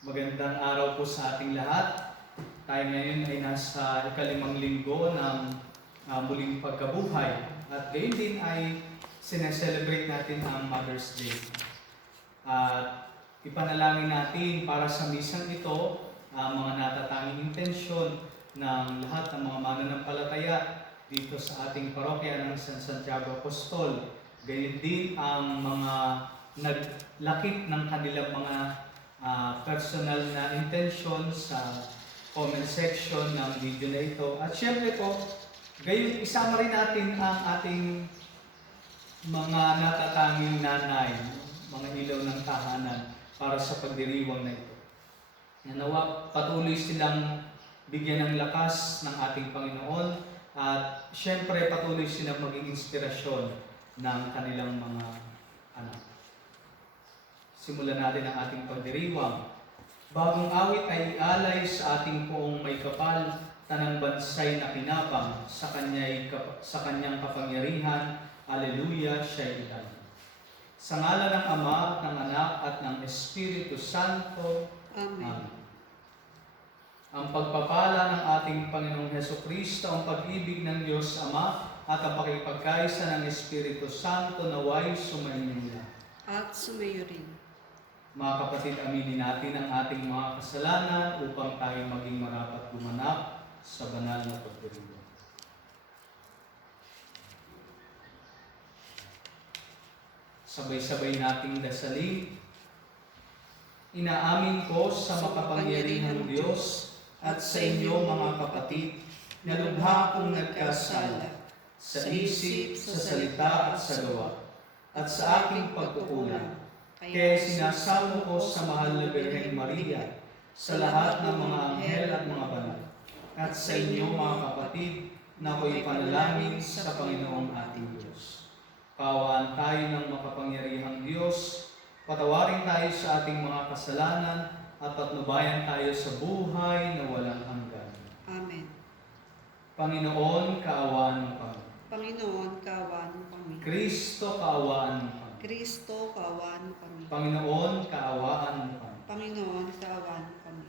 Magandang araw po sa ating lahat. Tayo ngayon ay nasa ikalimang linggo ng muling pagkabuhay. At gayon din ay sineselebrate natin ang Mother's Day. At ipanalangin natin para sa misang ito ang mga natatanging intensyon ng lahat ng mga mananampalataya dito sa ating parokya ng San Santiago Apostol. Gayon din ang mga naglakip ng kanilang mga personal na intention sa comment section ng video na ito. At syempre po, gayon isama rin natin ang ating mga natatanging nanay, mga ilaw ng tahanan para sa pagdiriwang na ito. Nawa patuloy silang bigyan ng lakas ng ating Panginoon at syempre patuloy silang maging inspirasyon ng kanilang mga anak. Simulan natin ang ating pagdiriwang. Bagong awit ay ialay sa ating poong may kapal, tanang bansay na kinabang, sa kanyang kapangyarihan. Alleluia, siya'y ilan. Sa ngalan ng Ama, at ng Anak, at ng Espiritu Santo. Amen. Ang pagpapala ng ating Panginoong Hesukristo, ang pag-ibig ng Diyos Ama, at ang pakipagkaisa ng Espiritu Santo naway sumainyo. At sumayo rin. Mga kapatid, aminin natin ang ating mga kasalanan upang tayo maging marapat gumanap sa banal na pagdiriwang. Sabay-sabay nating dasalin. Inaamin ko sa makapangyarihang Diyos at sa inyo mga kapatid na lubha kong nagkasala sa isip, sa salita at sa gawa at sa aking pagkukulang. Kaya sinasamo ko sa mahal na Birheng Maria, sa lahat ng mga anghel at mga banal, at sa inyo mga kapatid na ako'y panalangin sa Panginoong ating Diyos. Kaawaan tayo ng makapangyarihang Diyos, patawarin tayo sa ating mga kasalanan, at patnubayan tayo sa buhay na walang hanggan. Amen. Panginoon, kaawaan mo kami. Panginoon, kaawaan mo kami. Kristo, kaawaan mo kami. Kristo, kaawaan mo kami. Panginoon, kaawaan mo kami. Panginoon, kaawaan mo kami.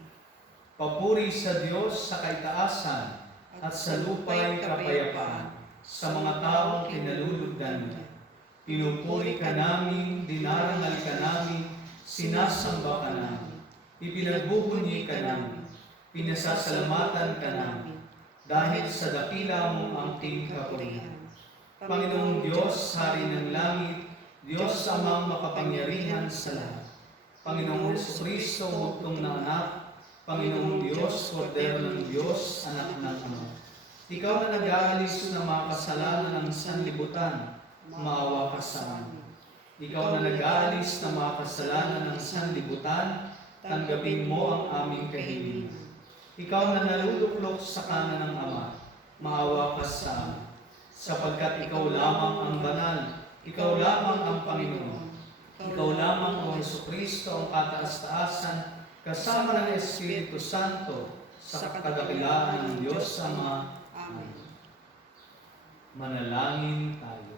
Papuri sa Diyos sa kaitaasan at sa lupa'y kapayapaan sa mga taong kinalulugdan niya. Pinupuri ka namin, dinarangal ka namin, sinasamba ka namin, ipinagbubunyi ka namin, pinasasalamatan ka namin, dahil sa dakila mong angking kapurihan. Panginoong Diyos, Hari ng langit, Diyos amang makapangyarihan sa lahat. Panginoong Jesucristo, bugtong na anak, Panginoong Diyos, Kordero ng Diyos, anak ng Ama. Ikaw na nag-aalis ng mga kasalanan ng sanlibutan, maawa ka sa amin. Ikaw na nag-aalis ng mga kasalanan ng sanlibutan, tanggapin mo ang aming kahilingan. Ikaw na naluluklok sa kanan ng Ama, maawa ka sa amin. Sapagkat ikaw lamang ang banal, ikaw lamang ang Panginoon. Ikaw lamang o Jesucristo ang kataas-taasan kasama ng Espiritu Santo sa kadakilaan ng Diyos Ama. Amen. Manalangin tayo.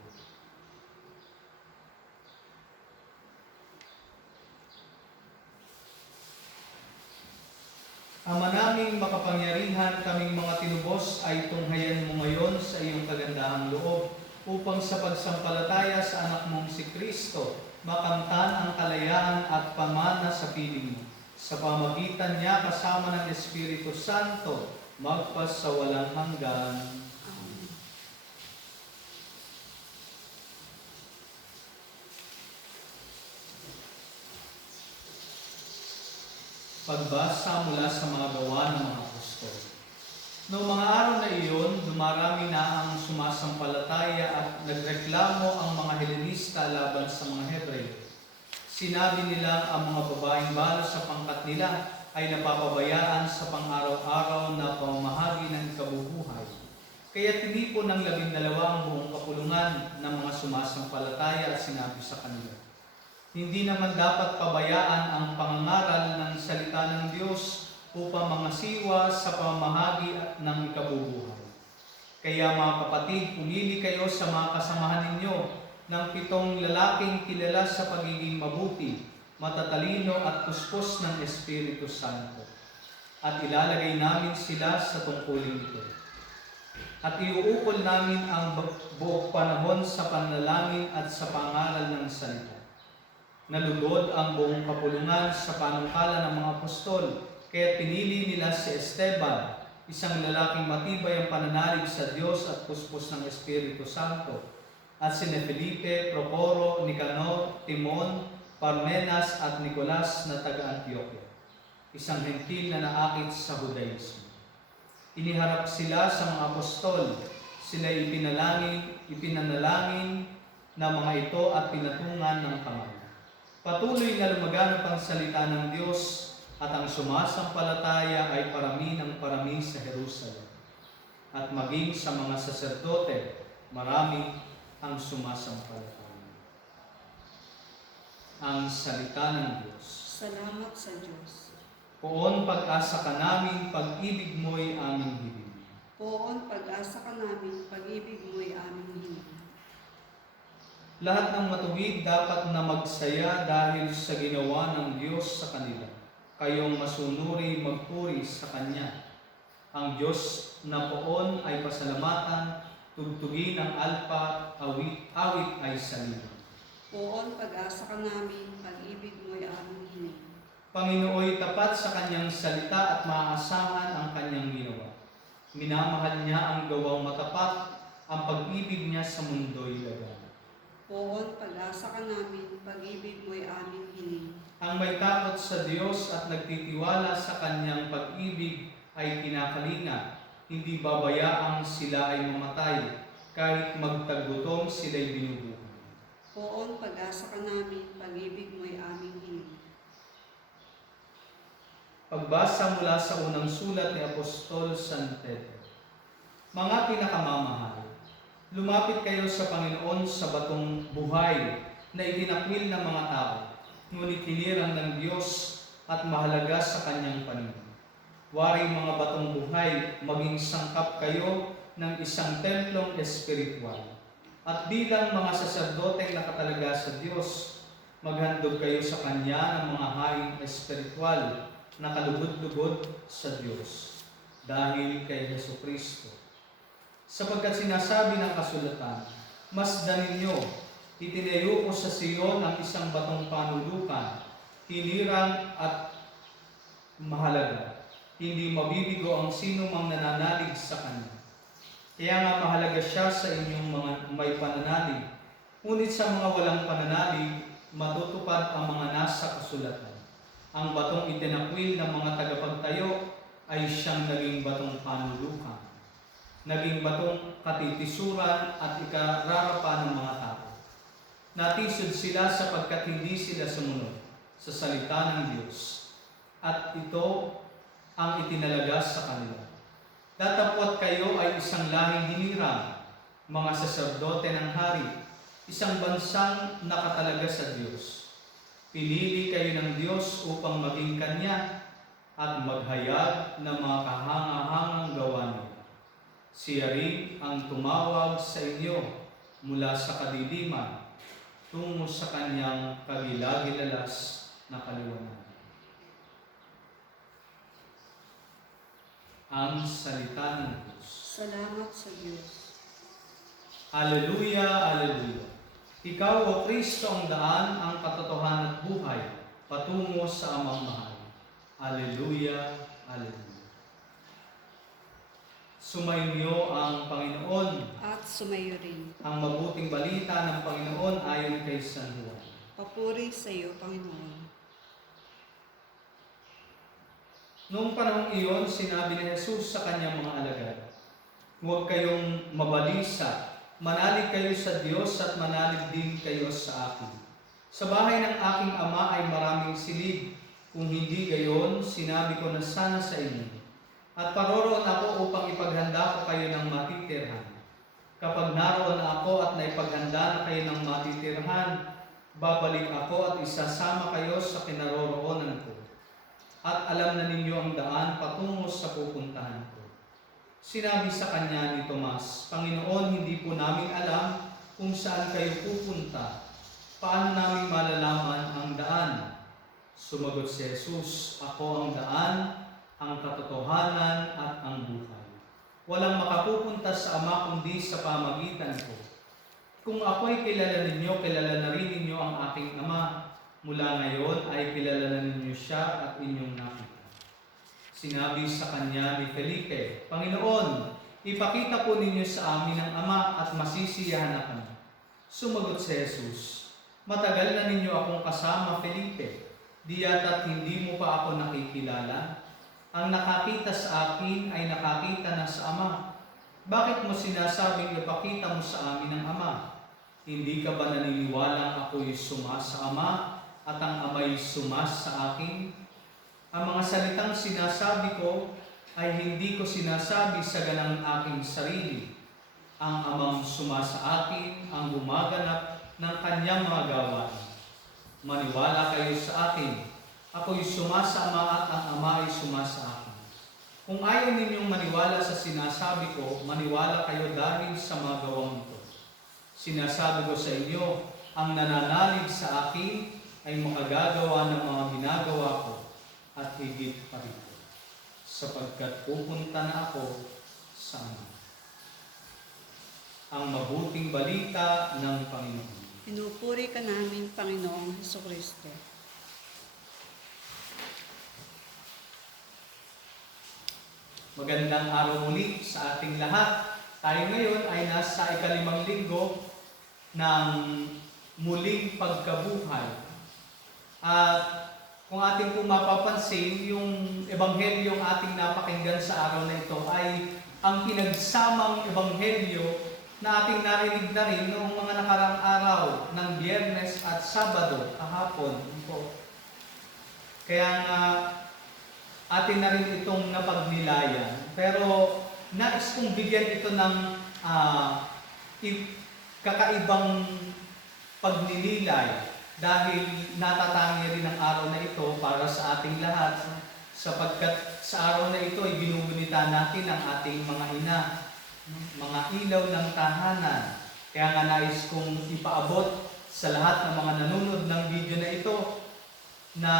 Ama naming makapangyarihan, kaming mga tinubos ay tunghayan mo ngayon sa iyong kagandahang loob upang sa pagsampalataya sa anak mong si Kristo, makamtan ang kalayaan at pamana sa piling mo. Sa pamagitan niya kasama ng Espiritu Santo, magpas sa walang hanggan. Amen. Pagbasa mula sa mga gawa ng mga apostol. Noong mga araw na iyon, dumarami na ang sumasampalataya at nagreklamo ang mga Helenista laban sa mga Hebreo. Sinabi nila ang mga babaeng balo sa pangkat nila ay napapabayaan sa pang-araw-araw na pamamahagi ng kabubuhay. Kaya tinipon ng 12 ang buong kapulungan ng mga sumasampalataya at sinabi sa kanila, hindi naman dapat pabayaan ang pangangaral ng salita ng Diyos upang mangasiwa sa pamamahagi ng kabubuhay. Kaya mga kapatid, pumili kayo sa mga kasamahan ninyo ng 7 lalaking kilala sa pagiging mabuti matatalino at puspos ng Espiritu Santo. At ilalagay namin sila sa tungkulin ito. At iuukol namin ang buong panahon sa panalangin at sa pangaral ng salita. Nalugod ang buong kapulungan sa panungkalan ng mga apostol, kaya pinili nila si Esteban, isang lalaking matibay ang pananalig sa Diyos at puspos ng Espiritu Santo, at sina Felipe, Procoro, Nicanor, Timon, Parmenas at Nicolas na taga-Antioquia, isang hentil na naakit sa Judaismo. Iniharap sila sa mga apostol, sila ipinanalangin na mga ito at pinatungan ng kamay. Patuloy na lumaganap ang salita ng Diyos at ang sumasampalataya ay parami ng parami sa Jerusalem. At maging sa mga saserdote, marami ang sumasampalataya. Ang salita ng Diyos. Salamat sa Diyos. Poon pag-asa ka namin, pag-ibig mo'y aming hiling. Poon pag-asa ka namin, pag-ibig mo'y aming hiling. Lahat ng matuwid dapat na magsaya dahil sa ginawa ng Diyos sa kanila. Kayong masunuri magpuri sa Kanya. Ang Diyos na poon ay pasalamatan, tugtugin ang alpa, awit ay salino. Poon pag-asa ka namin, pag-ibig mo'y aming hiling. Panginooy tapat sa Kanyang salita at maaasahan ang Kanyang ginawa. Minamahal niya ang gawang matapat, ang pag-ibig niya sa mundo'y laganap. Poon pag-asa ka namin, pag-ibig mo'y aming hiling. Ang may takot sa Diyos at nagtitiwala sa Kanyang pag-ibig ay kinakalinga. Hindi babayaang sila ay mamatay, kahit magtagutom sila'y binubuhay. Poon pag-asa ka namin, pag-ibig mo'y aming hiling. Pagbasa mula sa unang sulat ni Apostol San Pedro. Mga pinakamamahal, lumapit kayo sa Panginoon sa batong buhay na itinakwil ng mga tao, ngunit hinirang ng Diyos at mahalaga sa Kanyang paningin. Waring mga batong buhay, maging sangkap kayo ng isang templong espiritual. At bilang mga saserdoteng nakatalaga sa Diyos, maghandog kayo sa Kanya ng mga haing espiritual na kalugod-lugod sa Diyos dahil kay Jesucristo. Sapagkat sinasabi ng kasulatan, masdan ninyo, itinayo ko sa Sion ang isang batong panulukan, hinirang at mahalaga. Hindi mabibigo ang sino mang nananalig sa Kanya. Kaya nga mahalaga siya sa inyong mga may pananalig. Ngunit sa mga walang pananalig, matutupad ang mga nasa kasulatan. Ang batong itinakwil ng mga tagapagtayo ay siyang naging batong panulukan, naging batong katitisuran at ikararapan ng mga tao. Natisod sila sapagkat hindi sila sumunod sa salita ng Diyos, at ito ang itinalaga sa kanila. Datapwat kayo ay isang lahing hinirang, mga saserdote ng hari, isang bansang nakatalaga sa Diyos. Pinili kayo ng Diyos upang maging Kanya at maghayag ng mga kahanga-hangang gawa niya. Siya rin ang tumawag sa inyo mula sa kadiliman tungo sa Kanyang kagilagilalas na kaliwanagan. Ang salita ng Diyos. Salamat sa Diyos. Alleluia, Alleluia. Ikaw, O Kristo, ang daan, ang katotohanan at buhay, patungo sa Amang Mahal. Alleluia, Alleluia. Sumainyo ang Panginoon. At sumayo rin. Ang mabuting balita ng Panginoon ayon kay San Juan. Papuri sa iyo, Panginoon. Noong panahong iyon, sinabi ni Jesus sa kanyang mga alagad, huwag kayong mabalisa, manalig kayo sa Diyos at manalig din kayo sa akin. Sa bahay ng aking Ama ay maraming silid, kung hindi gayon, sinabi ko na sana sa inyo. At paroroon ako upang ipaghanda ko kayo ng matitirhan. Kapag naroon na ako at naipaghanda na kayo ng matitirhan, babalik ako at isasama kayo sa kinaroroonan ko. At alam na ninyo ang daan patungo sa pupuntahan ko. Sinabi sa kanya ni Tomas, Panginoon, hindi po namin alam kung saan kayo pupunta. Paano namin malalaman ang daan? Sumagot si Jesus, "Ako ang daan, ang katotohanan at ang buhay. Walang makapupunta sa Ama kundi sa pamagitan ko. Kung ako'y kilala ninyo, kilala na rin ninyo ang aking Ama. Mula ngayon ay kilala na ninyo siya at inyong nakita." Sinabi sa kanya ni Felipe, "Panginoon, ipakita po ninyo sa amin ang Ama at masisiyahan na kami." Sumagot si Jesus, "Matagal na ninyo akong kasama, Felipe. Di yata't hindi mo pa ako nakikilala? Ang nakakita sa akin ay nakakita na sa Ama. Bakit mo sinasabing ipakita mo sa amin ang Ama? Hindi ka ba naniniwalang ako'y sumas sa Ama at ang Ama'y sumas sa akin? Ang mga salitang sinasabi ko ay hindi ko sinasabi sa ganang aking sarili. Ang Amang sumas sa akin ang gumaganap ng kanyang mga gawain. Maniwala kayo sa akin. Ako'y sumas sa Ama at ang Ama ay sumas sa akin. Kung ayaw ninyong maniwala sa sinasabi ko, maniwala kayo dahil sa mga gawang ito. Sinasabi ko sa inyo, ang nananalig sa akin ay makagagawa ng mga ginagawa ko at higit pa rito, sapagkat pupunta na ako sa Ama." Ang mabuting balita ng Panginoon. Pinupuri ka namin, Panginoong Hesukristo. Magandang araw muli sa ating lahat. Tayo ngayon ay nasa ika-5 linggo ng muling pagkabuhay. At kung ating po mapapansin, yung ebanghelyo yung ating napakinggan sa araw na ito ay ang pinagsamang ebanghelyo na ating narinig na rin noong mga nakarang araw ng Biyernes at Sabado, kahapon po. Kaya nga, atin na rin itong napagnilayan. Pero nais kong bigyan ito ng kakaibang pagninilay dahil natatangi rin ang araw na ito para sa ating lahat, sapagkat sa araw na ito ay binugunita natin ang ating mga ina, mga ilaw ng tahanan. Kaya nga nais kong ipaabot sa lahat ng mga nanonood ng video na ito na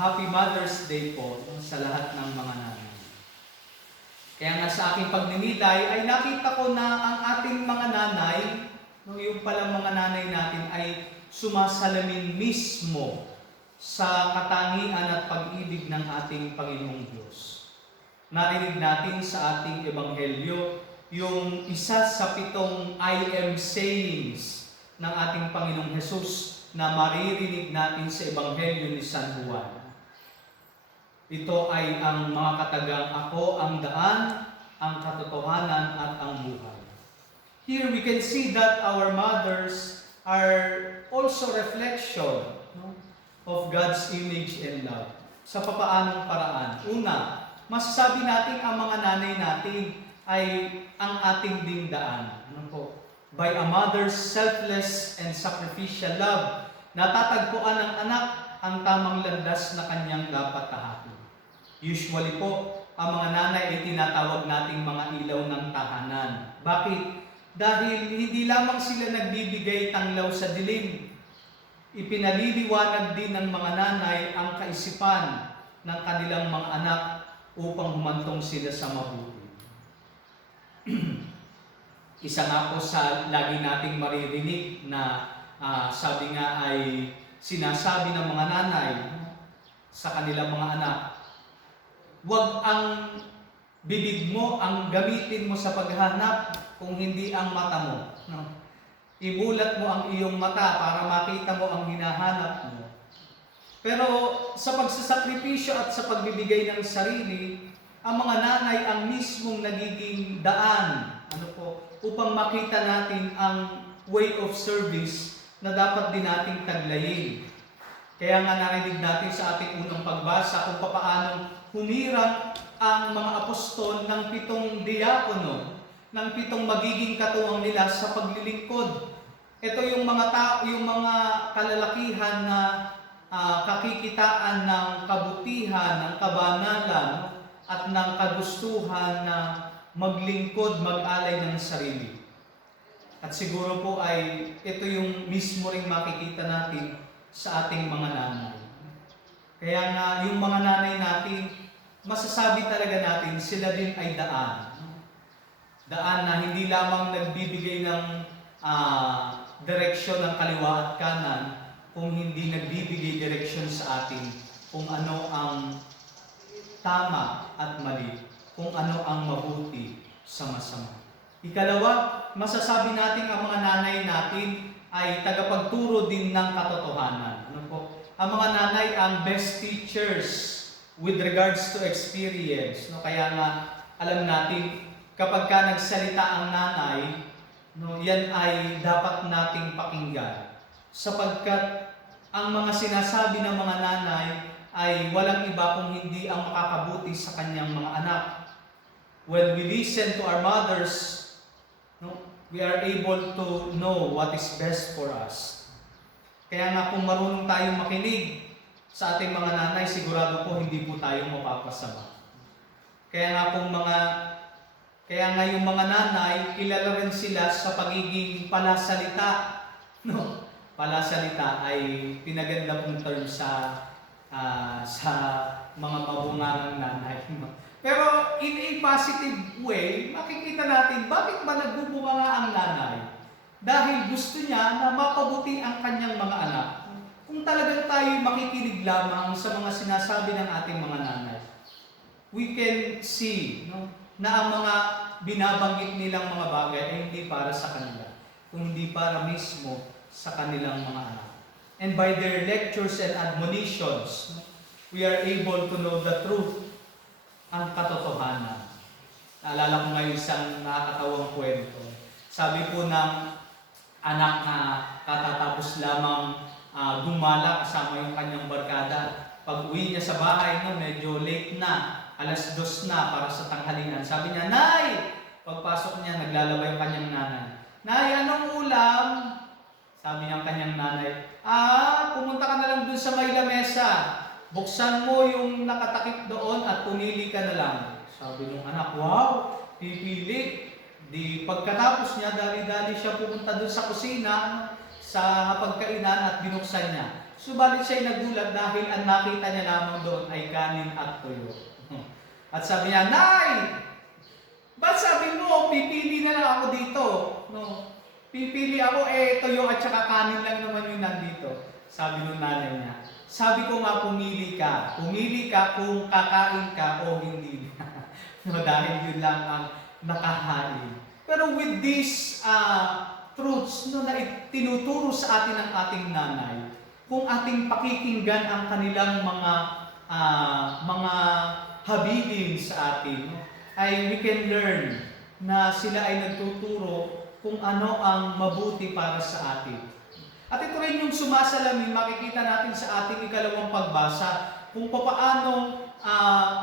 Happy Mother's Day po sa lahat ng mga nanay. Kaya nga sa aking pagninilay ay nakita ko na ang ating mga nanay, yung palang mga nanay natin ay sumasalamin mismo sa katangian at pag-ibig ng ating Panginoong Diyos. Narinig natin sa ating ebanghelyo yung isa sa 7 I am sayings ng ating Panginoong Hesus na maririnig natin sa ebanghelyo ni San Juan. Ito ay ang mga katagang, "Ako ang daan, ang katotohanan at ang buhay." Here we can see that our mothers are also reflection of God's image and love. Sa papaanong paraan? Una, masasabi natin ang mga nanay natin ay ang ating ding daan. Ano po? By a mother's selfless and sacrificial love, natatagpuan ng anak ang tamang landas na kanyang dapat tahakin. Usually po, ang mga nanay ay tinatawag nating mga ilaw ng tahanan. Bakit? Dahil hindi lamang sila nagbibigay tanglaw sa dilim. Ipinaliliwanag din ng mga nanay ang kaisipan ng kanilang mga anak upang humantong sila sa mabuti. Isa nga po sa lagi nating maririnig na sabi nga ay sinasabi ng mga nanay sa kanilang mga anak, "Huwag ang bibig mo ang gamitin mo sa paghanap kung hindi ang mata mo. Imulat mo ang iyong mata para makita mo ang hinahanap mo." Pero sa pagsasakripisyo at sa pagbibigay ng sarili, ang mga nanay ang mismong nagiging daan, upang makita natin ang way of service na dapat din nating taglayin. Kaya nga narinig natin sa ating unang pagbasa kung paano humirang ang mga apostol ng 7 diakono, ng 7 magiging katuwang nila sa paglilingkod. Ito yung mga yung mga kalalakihan na kakikitaan ng kabutihan, ng kabanalan, at ng kagustuhan na maglingkod, mag-alay ng sarili. At siguro po ay ito yung mismo ring makikita natin sa ating mga nanay. Kaya nga, yung mga nanay natin, masasabi talaga natin, sila din ay daan. Daan na hindi lamang nagbibigay ng direksyon ng kaliwa at kanan, kung hindi nagbibigay direksyon sa atin kung ano ang tama at mali, kung ano ang mabuti sa masama. Ikalawa, masasabi natin ang mga nanay natin ay tagapagturo din ng katotohanan. Ano po? Ang mga nanay ang best teachers with regards to experience. No? Kaya nga, alam natin, kapag ka nagsalita ang nanay, no, yan ay dapat nating pakinggan. Sapagkat ang mga sinasabi ng mga nanay ay walang iba kung hindi ang makakabuti sa kanyang mga anak. When we listen to our mothers, no, we are able to know what is best for us. Kaya nga kung marunong tayong makinig sa ating mga nanay, sigurado po hindi po tayo mapapasama. Kaya nga yung mga nanay, kilala rin sila sa pagiging palasalita. No? Palasalita ay pinaganda pong term sa mga mabungangang nanay. Pero in a positive way, makikita natin bakit ba nagbubunga ang nanay? Dahil gusto niya na mapabuti ang kanyang mga anak. Kung talagang tayo makikinig lamang sa mga sinasabi ng ating mga nanay, we can see, no, na ang mga binabanggit nilang mga bagay ay hindi para sa kanila, kundi para mismo sa kanilang mga anak. And by their lectures and admonitions, we are able to know the truth, ang katotohanan. Naalala ko ngayon isang nakakatawang kwento. Sabi po ng anak na katatapos lamang gumala kasama yung kanyang barkada. Pag uwi niya sa bahay, no, medyo late na, 2:00 na para sa tanghalian. Sabi niya, "Nay!" Pagpasok niya, naglalaba yung kanyang nanay. "Nay, anong ulam?" Sabi ng kanyang nanay, "Pumunta ka na lang dun sa may lamesa. Buksan mo yung nakatakip doon at pumili ka na lang." Sabi ng anak, "Wow, pipili." Di pagkatapos niya, dali-dali siya pumunta dun sa kusina, sa pagkainan at binuksan niya. Subalit siya'y nagulat dahil ang nakita niya lamang doon ay kanin at tuyo. At sabi niya, "Nay! Ba't sabi mo, pipili na lang ako dito? No, pipili ako, tuyo at saka kanin lang naman yung nandito." Sabi ng nanay niya, "Sabi ko nga, pumili ka. Pumili ka kung kakain ka o hindi." No, dahil yun lang ang nakahain. Pero with these truths, no, na tinuturo sa atin ng ating nanay, kung ating pakikinggan ang kanilang mga habilin sa atin, no, ay we can learn na sila ay nagtuturo kung ano ang mabuti para sa atin. At ito rin yung sumasalamin, makikita natin sa ating ikalawang pagbasa, kung paano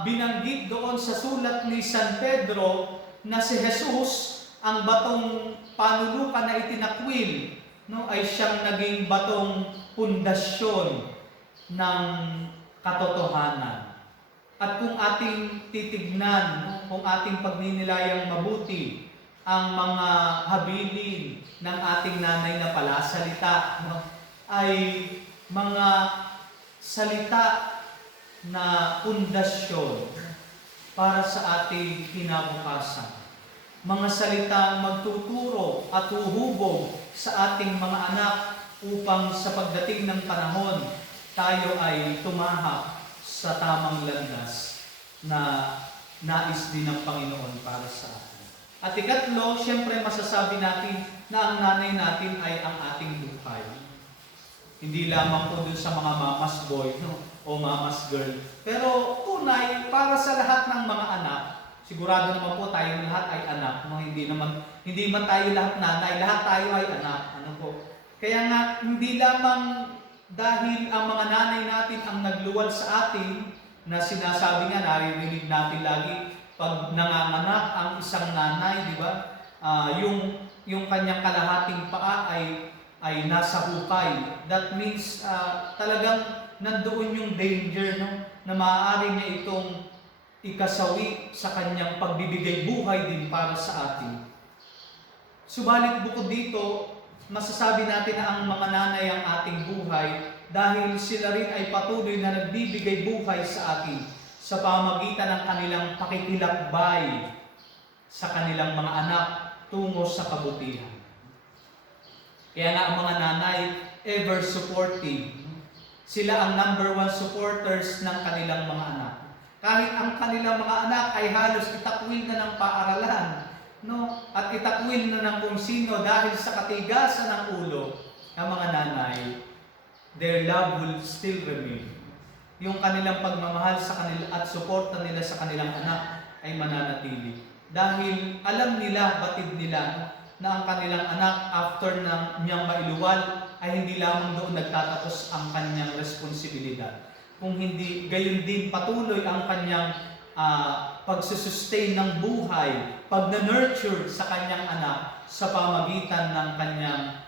binanggit doon sa sulat ni San Pedro na si Jesus, ang batong panulukan na itinakwil, no, ay siyang naging batong pundasyon ng katotohanan. At kung ating titignan, no, kung ating pagninilayang mabuti ang mga habilin ng ating nanay na palasalita, no, ay mga salita na pundasyon para sa ating kinabukasan. Mga salitang magtuturo at huhubog sa ating mga anak upang sa pagdating ng panahon, tayo ay tumahak sa tamang landas na nais din ng Panginoon para sa atin. At ikatlo, siyempre masasabi natin na ang nanay natin ay ang ating buhay. Hindi lamang po dun sa mga mama's boy, no, o mama's girl, pero tunay para sa lahat ng mga anak. Sigurado naman po tayong lahat ay anak, no? Hindi man tayo lahat nanay, lahat tayo ay anak. Ano po? Kaya nga, hindi lamang dahil ang mga nanay natin ang nagluwal sa atin, na sinasabi nga, naririnig natin lagi, pag nanganganak ang isang nanay, di ba? Yung kanyang kalahating paa ay nasa hukay. That means talagang nandoon yung danger, no? Na maaari niya itong ikasawi sa kanyang pagbibigay buhay din para sa atin. Subalit bukod dito, masasabi natin na ang mga nanay ang ating buhay dahil sila rin ay patuloy na nagbibigay buhay sa atin sa pamamagitan ng kanilang pakikilakbay sa kanilang mga anak tungo sa kabutihan. Kaya nga ang mga nanay, ever supportive. Sila ang number one supporters ng kanilang mga anak. Kahit ang kanilang mga anak ay halos itakwil na ng paaralan, no? At itakwil na ng kung sino dahil sa katigasan ng ulo, ang mga nanay, their love will still remain. Yung kanilang pagmamahal sa kanila at suporta nila sa kanilang anak ay mananatili. Dahil alam nila, batid nila, na ang kanilang anak after niyang mailuwal ay hindi lamang doon nagtatapos ang kanyang responsibilidad. Kung hindi, gayon din patuloy ang kanyang pagsusustain ng buhay, pag-nurture sa kanyang anak sa pamagitan ng kanyang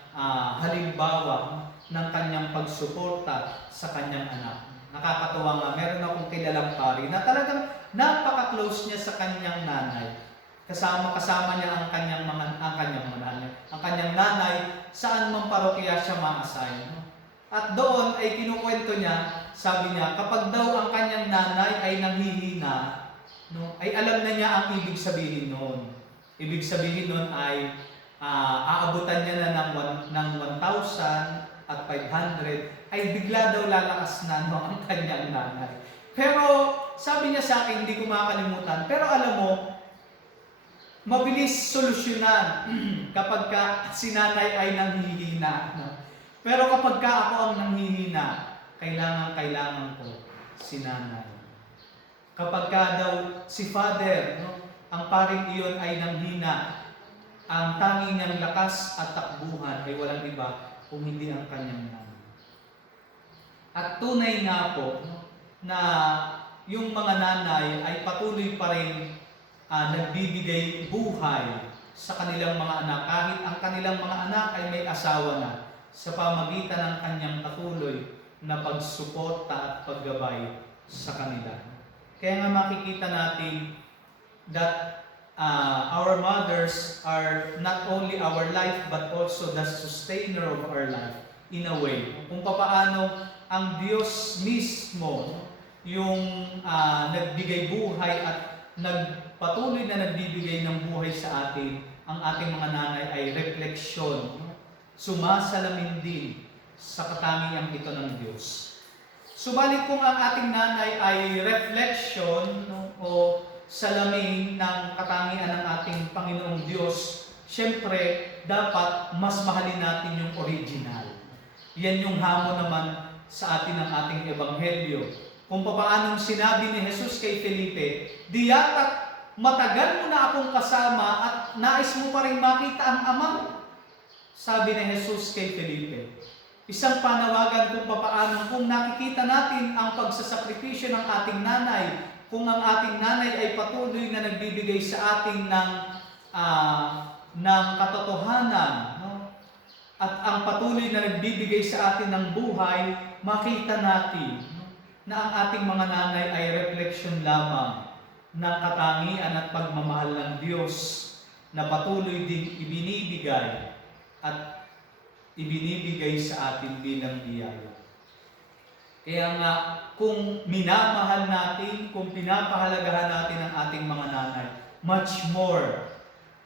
halimbawa, ng kanyang pagsuporta sa kanyang anak. Nakakatuwa nga, meron akong kilalang pari na talagang napaka-close niya sa kanyang nanay. Kasama niya ang kanyang nanay saan mang parokya siya ma-assign. At doon ay kinukwento niya, sabi niya, kapag daw ang kanyang nanay ay nanghihina, no, ay alam na niya ang ibig sabihin noon. Ibig sabihin noon ay aabutan niya na ng 1,500 ay bigla daw lalakas na ang kanyang nanay. Pero sabi niya sa akin, hindi ko makakalimutan, pero alam mo, mabilis solusyonan kapag si nanay ay nanghihina. No? Pero kapag ako ang nanghihina, kailangan ko si nanay. Kapag daw si father, no, ang paring iyon ay nanghina, ang tangi niyang lakas at takbuhan ay walang iba kung hindi ang kanyang nanay. At tunay nga po, no, na yung mga nanay ay patuloy pa rin nagbibigay buhay sa kanilang mga anak kahit ang kanilang mga anak ay may asawa na sa pamagitan ng kanyang patuloy na pagsuporta at paggabay sa kanila. Kaya nga makikita natin that our mothers are not only our life but also the sustainer of our life in a way. Kung papaano ang Diyos mismo yung nagbigay buhay at patuloy na nagbibigay ng buhay sa atin, ang ating mga nanay ay refleksyon, sumasalamin din sa katangian ito ng Diyos. Subalit kung ang ating nanay ay refleksyon, no, o salamin ng katangian ng ating Panginoong Diyos, syempre dapat mas mahalin natin yung original. Yan yung hamon naman sa atin ng ating Ebanghelyo. Kung paano sinabi ni Jesus kay Felipe, di yata't matagal mo na akong kasama at nais mo pa rin makita ang Ama? Sabi ni Jesus kay Felipe. Isang panawagan kung paano kung nakikita natin ang pagsasakripisyo ng ating nanay, kung ang ating nanay ay patuloy na nagbibigay sa atin ng katotohanan, no? At ang patuloy na nagbibigay sa atin ng buhay, makita natin na ang ating mga nanay ay refleksyon lamang ng katangian at pagmamahal ng Diyos na patuloy din ibinibigay sa atin bilang biyaya. Kaya nga, kung minamahal natin, kung pinapahalagahan natin ang ating mga nanay, much more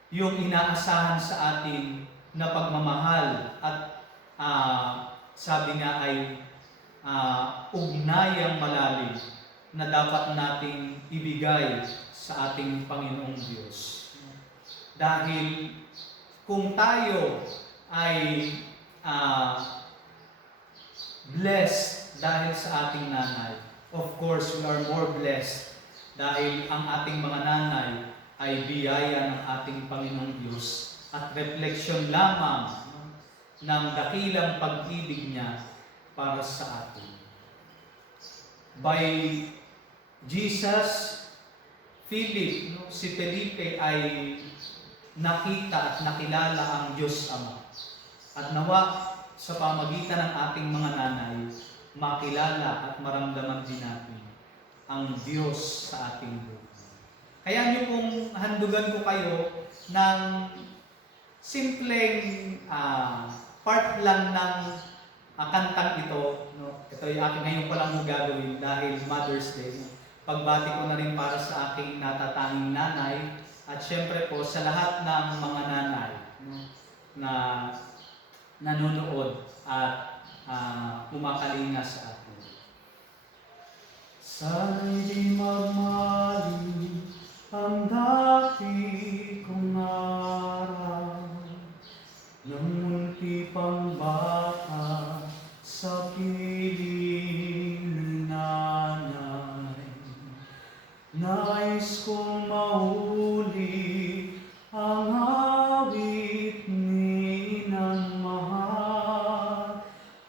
yung inaasahan sa atin na pagmamahal at sabi nga ay ugnayang malalim na dapat nating ibigay sa ating Panginoong Diyos. Dahil kung tayo ay blessed dahil sa ating nanay, of course, we are more blessed dahil ang ating mga nanay ay biyaya ng ating Panginoong Diyos at refleksyon lamang ng dakilang pag-ibig niya para sa atin. By Jesus, si Felipe ay nakita at nakilala ang Diyos Ama. At nawa sa pamagitan ng ating mga nanay, makilala at maramdaman din natin ang Diyos sa ating buhay. Kaya niyo kung handugan ko kayo ng simpleng part lang ng kantang ito. No? Ito yung aking ngayon ko lang mo gagawin dahil Mother's Day. No? Pagbati ko na rin para sa aking natatanging nanay at syempre po sa lahat ng mga nanay, no? Na nanonood at kumakalinga sa atin. Sana'y di magmali ang dati kong araw nang munti pang bata sa piling ni nanay. Nais kong mahuli ang awit ni ng mahal,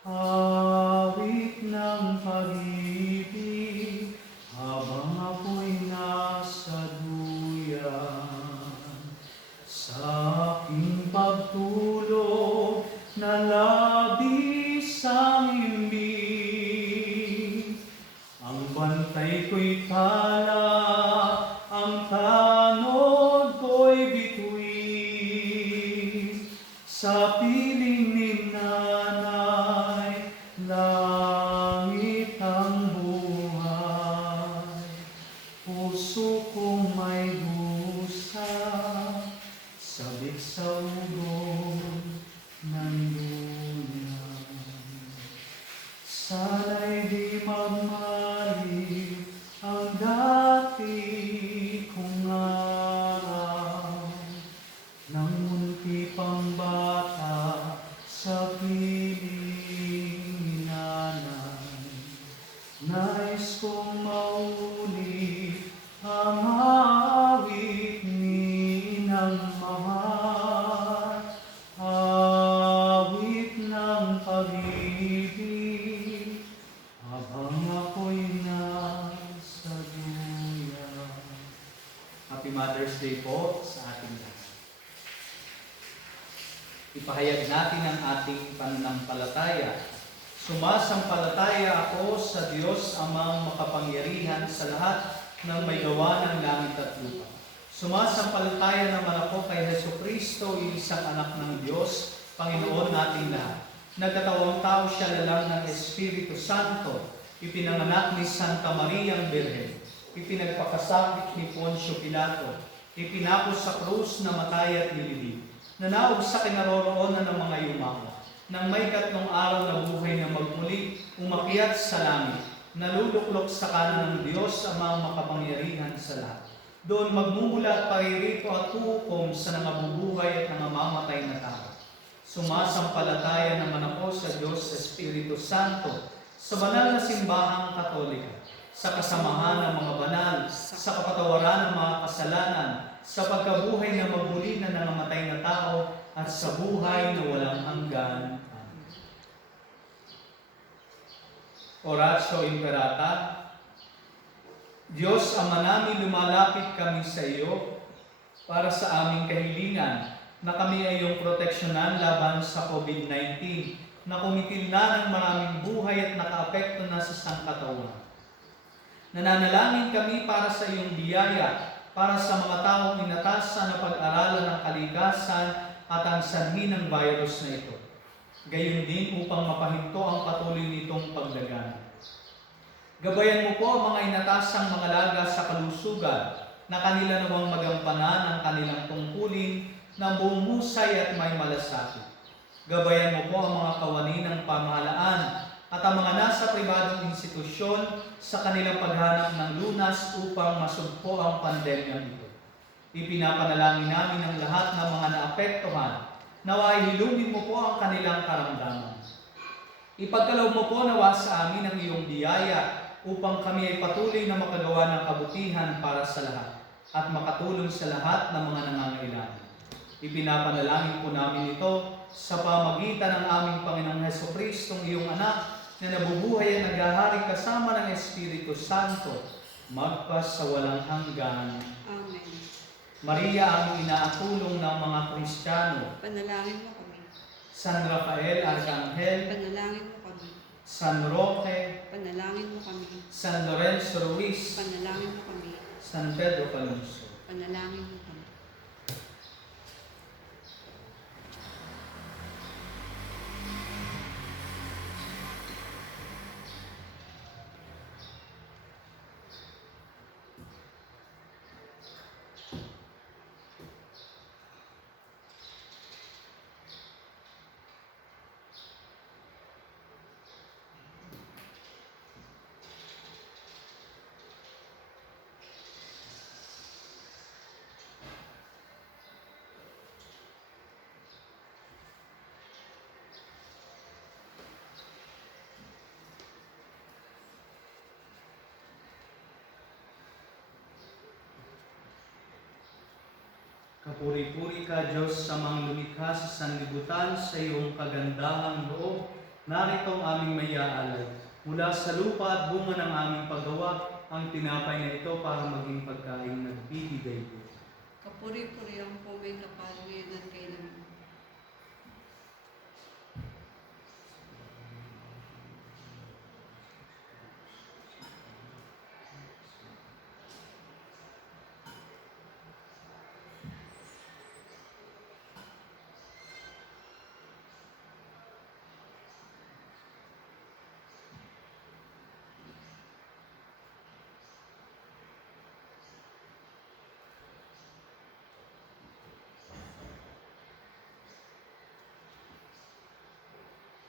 awit ng pag-ibig, habang ako'y nasa duyan. Sa aking pagtulog na labis ang imbig, ang bantay ko'y tala, ang tanod ko'y bituin. Sa piling ni nanay, langit ang buhay. Puso kong may dusa, sabik sa ugong ng duyan. Sana'y di magmali ang dati kong araw nang munti pang bata sa piling ni nanay. Nais kong mauli ang awit ni ng mahal, awit ng pag-ibig, habang ako'y nasa duyan. Happy Mother's Day po sa ating lahat. Ipahayag natin ang ating pananampalataya. Sumasampalataya ako sa Diyos Amang makapangyarihan sa lahat ng may gawa ng langit at lupa. Sumasampalataya naman ako kay Jesucristo, isang anak ng Diyos, Panginoon nating lahat. Nagkatawang tao siya lalang ng Espiritu Santo, ipinanganak ni Santa Maria ang Birhen, ipinagpakasakit ni Poncio Pilato, ipinapos sa krus na matay at nilibing, nanaog sa kinaroroonan ng mga yumawa, nang may 3 araw na buhay na magmuli, umakyat sa langit, naluluklok sa kanan ng Diyos Amang makapangyarihan sa lahat. Doon magmumula at paririto at hukom sa nangabubuhay at nangamamatay na tao. Sumasampalataya naman ako sa Diyos Espiritu Santo, sa banal na simbahang Katolika, sa kasamahan ng mga banal, sa kapatawaran ng mga kasalanan, sa pagkabuhay na magmuli na nangamatay na tao, at sa buhay na walang hanggan. Oratio Imperata. Diyos Ama namin, lumalapit kami sa iyo para sa aming kahilingan na kami ay iyong proteksyonan laban sa COVID-19 na kumitil na ng maraming buhay at nakaapekto na sa sangkatawan. Nananalangin kami para sa iyong biyaya, para sa mga taong inatasan na pag-aralan ng kalikasan at ang sanhi ng virus na ito. Gayon din upang mapahinto ang patuloy nitong paglagan. Gabayan mo po ang mga inatasang mga laga sa kalusugan na kanila nawang magampanan ang kanilang tungkulin ng buong husay at may malasakit. Gabayan mo po ang mga kawani ng pamahalaan at ang mga nasa pribadong institusyon sa kanilang paghanap ng lunas upang masugpo ang pandemya nito. Ipinapanalangin namin ang lahat ng mga naapektuhan, naway hilumin mo po ang kanilang karamdaman. Ipagkaloob mo po nawa sa amin ang iyong biyaya upang kami ay patuloy na makagawa ng kabutihan para sa lahat at makatulong sa lahat ng mga nangangailangan. Ipinapanalangin po namin ito sa pamagitan ng aming Panginoong Hesukristo, iyong anak, na nabubuhay at naghahari kasama ng Espiritu Santo, magpas sa walang hanggan. Amen. Maria, ang inaatulong ng mga Kristiyano. Panalangin mo kami. San Rafael, Arcangel. Panalangin mo kami. San Roque. Panalangin mo kami. San Lorenzo Ruiz. Panalangin mo kami. San Pedro Calungsod. Panalangin mo kami. Kapuri-puri ka, Diyos, sa mga lumikha sa sanlibutan, sa iyong kagandahang loob. Narito ang aming mayaalay. Mula sa lupa at bunga ng aming paggawa, ang tinapay na ito para maging pagkain nagbibigay ko. Kapuri-puri ang po may kapal ngayon at kailanman.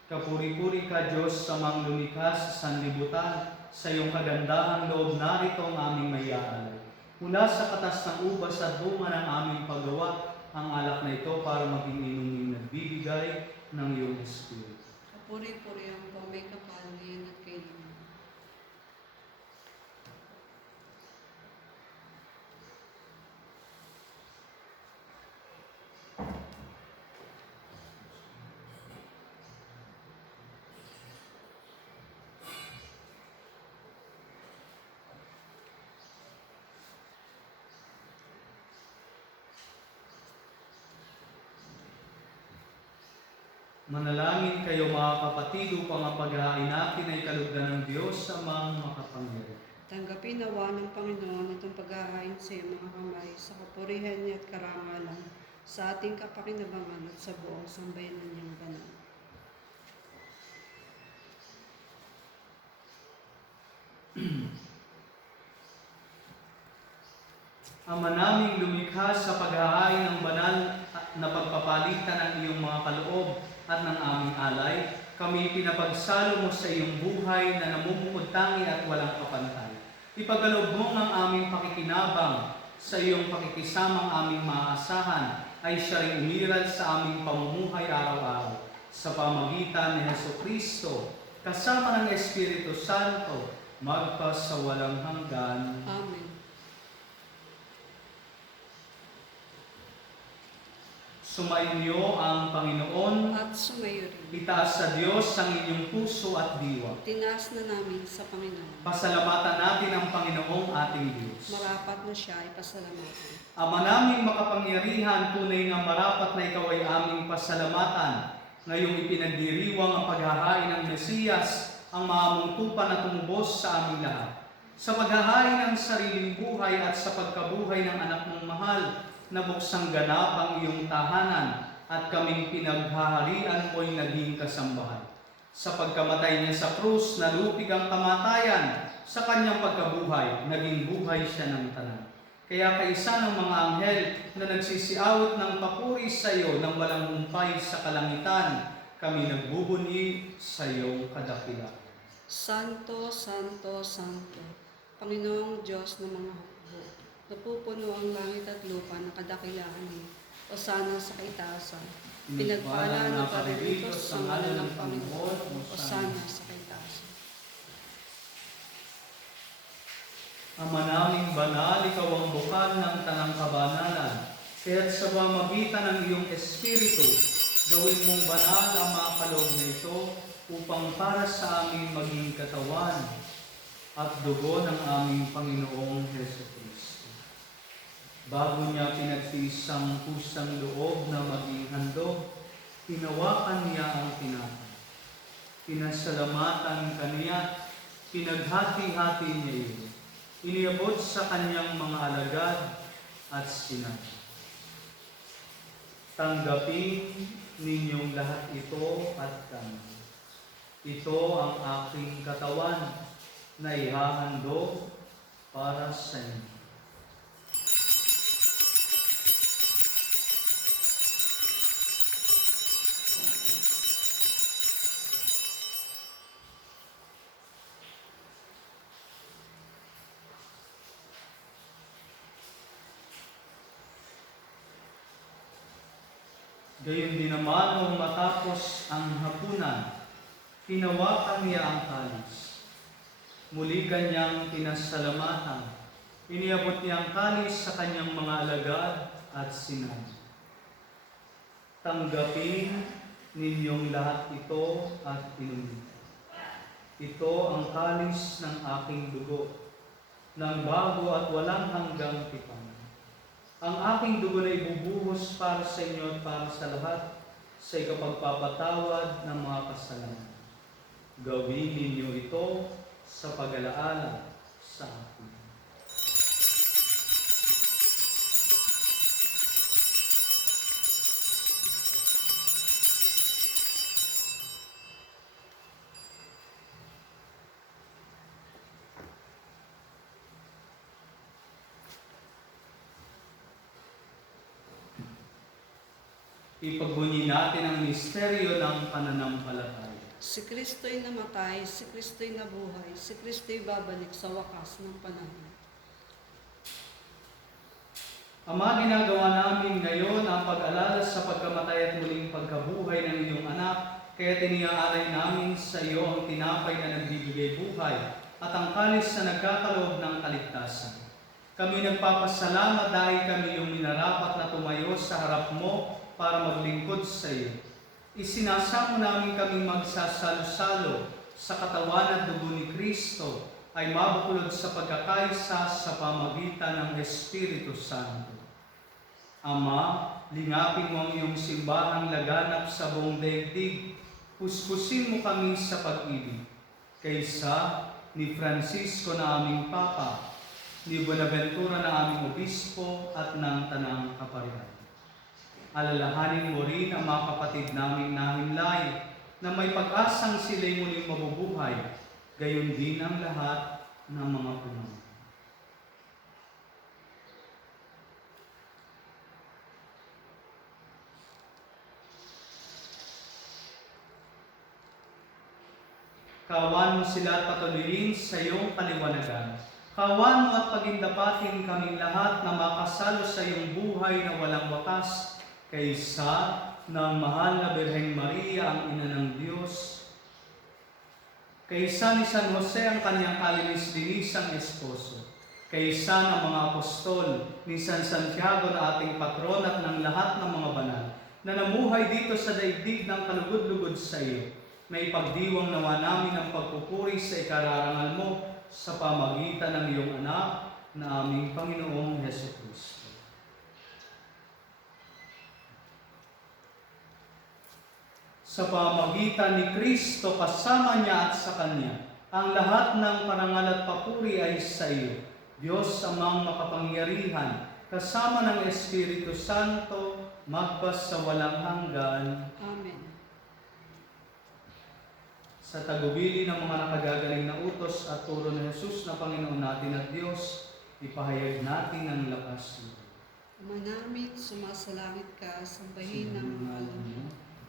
Kapuri-puri ka, Diyos, sa mga lumikha sa sanlibutan, sa iyong kagandahang loob, narito ang aming mayaalay. Mula sa katas ng ubas at bunga ng aming paggawa, ang alak na ito para maging inumin nagbibigay ng iyong Espiritu. Kapuri-puri ang po may kapal ngayon at kailanman. Manalangin kayo mga kapatid upang ang paghahain natin ay kalugdan ng Diyos sa mga makapangyarihan. Tanggapin nawa ng Panginoon itong paghahain sa iyong mga kamay sa kapurihan niya at karangalan sa ating kapakinabangan at sa buong sambayanan niyang banal. Ama naming lumikha sa paghahain ng banal na pagpapalitan ng iyong mga kaloob at ng aming alay, kami pinapagsalo mo sa iyong buhay na namumukod tangi at walang kapantay. Ipagalob mo ang aming pakikinabang sa iyong pakikisamang aming maaasahan ay siya ring umiral sa aming pamumuhay araw-araw. Sa pamagitan ni Jesucristo, kasama ng Espiritu Santo, magpasawalang hanggan. Amen. Sumainyo ang Panginoon. At sumayo rin. Itaas sa Diyos ang inyong puso at diwa. Tinaas na namin sa Panginoon. Pasalamatan natin ang Panginoong ating Diyos. Marapat na siya ay pasalamatan. Ama naming makapangyarihan, tunay nga marapat na ikaw ay aming pasalamatan. Ngayong ipinagdiriwang ang paghahain ng Mesiyas, ang maamungtupan na tumubos sa aming lahat. Sa paghahain ng sariling buhay at sa pagkabuhay ng anak mong mahal, nabuksang ganap ang iyong tahanan at kaming pinaghaharian mo'y naging kasambahay. Sa pagkamatay niya sa krus, nalupig ang kamatayan. Sa kanyang pagkabuhay, naging buhay siya ng tanan. Kaya kaisa ng mga anghel na nagsisiawit ng papuri sa iyo nang walang humpay sa kalangitan, kami nagbubunyi sa iyong kadakilaan. Santo, Santo, Santo, Panginoong Diyos ng mga hukbo, napupuno ang langit at lupa ng kadakilaan niya. Osana sa kaitaasan. Pinagpala na parilitos sa ngalan ng Panginoon. Osana sa kaitaasan. Ama naming banal, ikaw ang bukal ng tanang kabanalan. Kaya't sa pamamagitan ng iyong Espiritu, gawin mong banal ang mga kaloob na ito upang para sa amin maging katawan at dugo ng aming Panginoong Jesucristo. Bago niya pinagtiis ang kusang loob na maging handog, hinawakan niya ang tinapay. Pinasalamatan kaniya, pinaghati-hati niya iyon. Iniabot sa kanyang mga alagad at sinabi, tanggapin ninyong lahat ito at kami. Ito ang aking katawan na ihahandog para sa inyo. Gayon din naman nung matapos ang hapunan, hinawakan niya ang kalis. Muli kanyang pinasalamatan. Iniabot niya ang kalis sa kanyang mga alagad at sinabi, "Tanggapin ninyong lahat ito at inumin. Ito ang kalis ng aking dugo, ng bago at walang hanggang tipan. Ang aking dugo na ibubuhos para sa inyo at para sa lahat sa ikapagpapatawad ng mga kasalanan. Gawin ninyo ito sa pag-alaala sa akin." Ipagbunyi natin ang misteryo ng pananampalataya. Si Kristo'y namatay, si Kristo'y nabuhay, si Kristo'y babalik sa wakas ng panahon. Ama, ginagawa namin ngayon ang pag-alala sa pagkamatay at muling pagkabuhay ng iyong anak, kaya tiniaalay namin sa iyo ang tinapay na nagbibigay buhay at ang kalis na nagkakaloob ng kaligtasan. Kami nagpapasalamat dahil kami yung minarapat na tumayo sa harap mo para maglingkod sa iyo. Isinasamo namin kami magsasalo-salo sa katawan at dugo ni Kristo ay mabuklod sa pagkakaisa sa pamagitan ng Espiritu Santo. Ama, lingapin mo ang iyong simbahang laganap sa buong daigdig. Puspusin mo kami sa pag-ibig. Kaysa ni Francisco na aming Papa, ni Buenaventura na aming Obispo at ng Tanang Kaparian. Alalahanin mo rin ang mga kapatid naming nahimlay na may pag-asang sila'y muling mabubuhay, gayon din ang lahat ng mga puno. Kawan mo sila at patuloyin sa iyong kaliwanagan. Kawan mo at pagindapatin kaming lahat na makasalo sa iyong buhay na walang wakas, kaysa ng mahal na Birheng Maria, ang Ina ng Diyos, kaysa ni San Jose, ang kanyang kalinis-linisang esposo, kaysa ng mga apostol, ni San Santiago na ating patron at ng lahat ng mga banal, na namuhay dito sa daigdig ng kalugod-lugod sa iyo, may pagdiwang nawa namin ang pagpupuri sa ikararangal mo sa pamagitan ng iyong anak na aming Panginoong Hesukristo. Sa pamagitan ni Kristo, kasama niya at sa Kanya, ang lahat ng parangal at papuri ay sa iyo, Diyos amang makapangyarihan, kasama ng Espiritu Santo, magpas sa walang hanggan. Amen. Sa tagubili ng mga nakagagaling na utos at turo ni Jesus na Panginoon natin at Diyos, ipahayag natin ang lakas nito. Ama namin, sumasalangit ka, sambahin ang ngalan mo.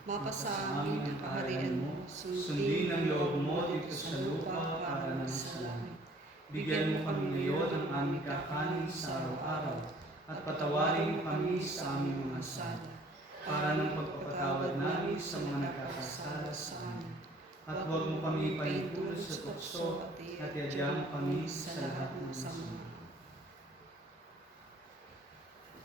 Mapasa amin ang kaharian mo, sundin ang loob mo dito sa lupa para ng sa langit. Bigyan mo kami ngayon ng aming kakanin sa araw-araw, at patawarin mo kami sa aming mga sala, para ng pagpapatawad namin sa mga nagkakasala sa amin. At huwag mo kami paintulot sa tukso, at yadyang kami sa lahat ng masama.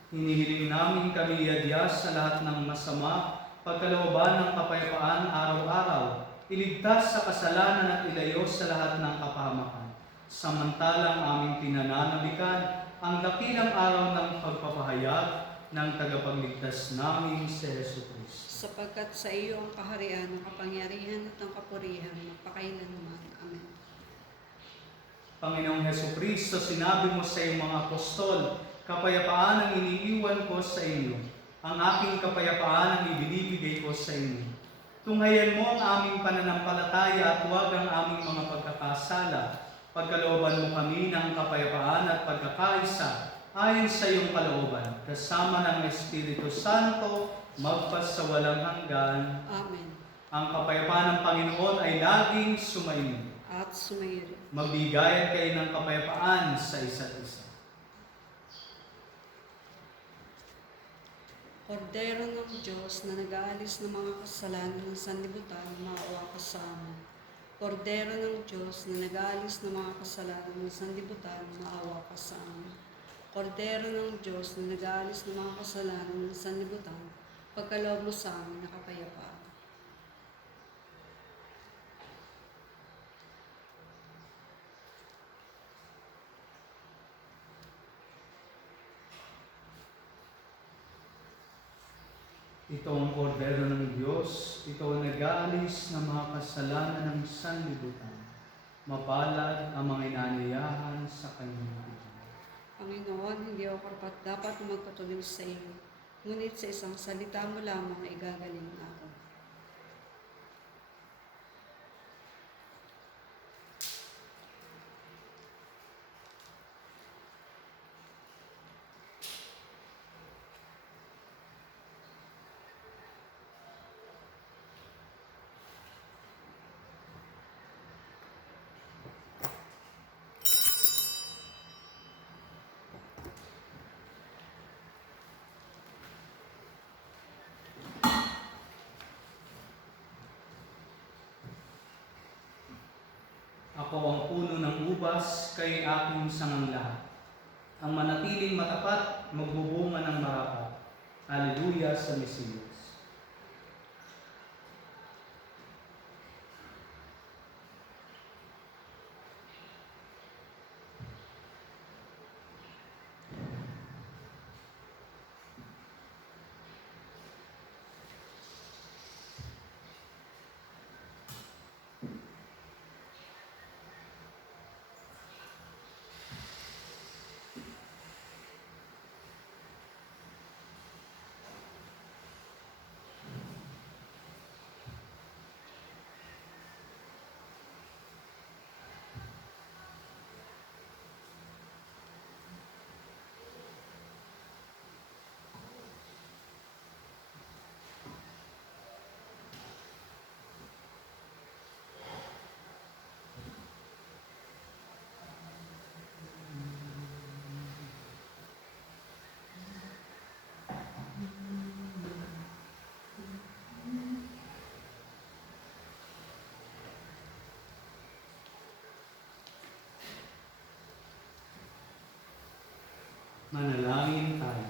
Hinihiling namin kami yadya sa lahat ng masama, pagkalooban ng kapayapaan araw-araw, iligtas sa kasalanan at ilayo sa lahat ng kapahamakan. Samantalang aming pinananabikan ang dakilang araw ng pagpapahayag ng tagapagligtas namin si Jesucristo. Sapagkat sa iyo ang kaharian, ang kapangyarihan at ang kapurihan, magpakailanman. Amen. Panginoong Jesucristo, sinabi mo sa iyong mga apostol, kapayapaan ang iniiwan ko sa inyo. Ang aking kapayapaan ang ibinibigay ko sa inyo. Tunghayan mo ang aming pananampalataya at huwag ang aming mga pagkakasala. Pagkalooban mo kami ng kapayapaan at pagkakaisa ayon sa iyong kalooban, kasama ng Espiritu Santo, magpas sa walang hanggan. Amen. Ang kapayapaan ng Panginoon ay laging sumainyo. At sumayin. Magbigayan kayo ng kapayapaan sa isa't isa. Kordero ng Diyos na nag-aalis ng mga kasalanan ng sanlibutan, maawa ka sa amin. Kordero ng Diyos na nag-aalis ng mga kasalanan ng sanlibutan, maawa ka sa amin. Kordero ng Diyos na nag-aalis ng mga kasalanan ng sanlibutan, pagkaloob mo sa amin na kapayapaan. Ito ang kordero ng Diyos, ito ang nag-aalis ng mga kasalanan ng sanlibutan. Mapalad ang mga inanyayahan sa kanyang piling. Panginoon, hindi ako karapat dapat na magpatuloy sa iyo, ngunit sa isang salita mo lamang ay gagaling ako. Ako ang puno ng ubas, kay aking sangang lahat. Ang manatiling matapat, magbubunga ng marapat. Haleluya sa Mesiyas. Manalangin tayo.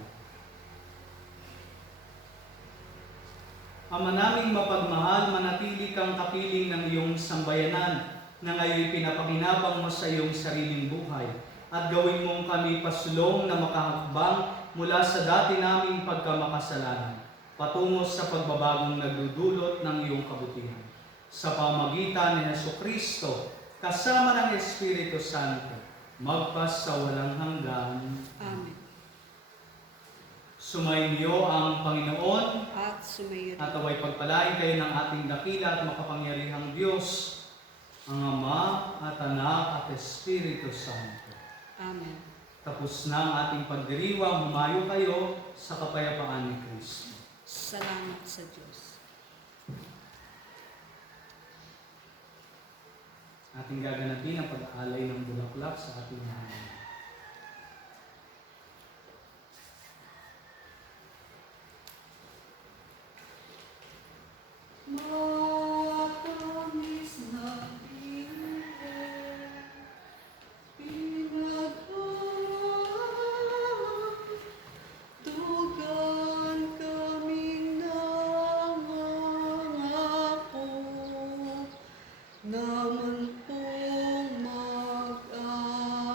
Ama naming mapagmahal, manatili kang kapiling ng iyong sambayanan na ngayon pinapakinabang mo sa iyong sariling buhay at gawin mong kami pasulong na makahakbang mula sa dati naming pagkamakasalanan patungo sa pagbabagong nagdudulot ng iyong kabutihan. Sa pamagitan ni Jesucristo, kasama ng Espiritu Santo, magpas sa walang hanggan. Amen. Sumainyo ang Panginoon At sumayo at away pagpalain kayo ng ating dakila at makapangyarihang Diyos, ang Ama at Anak at Espiritu Santo. Amen. Tapos na ang ating pagdiriwang, humayo kayo sa kapayapaan ni Kristo. Salamat sa Diyos. Ating gaganapin ang pag-aalay ng bulaklak sa ating hangin. Matamis na tugan kaming nangangako naman pong mag-alay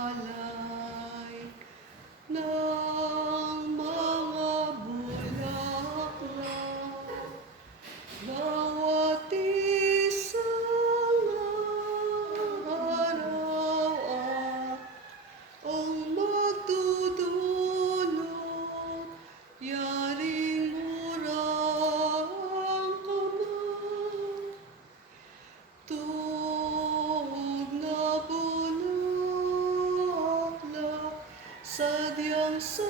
ng mga bulaklak. Bawat isang araw ang magdudulot, yaring urang kamay, tuog na bulaklak, sadyang sa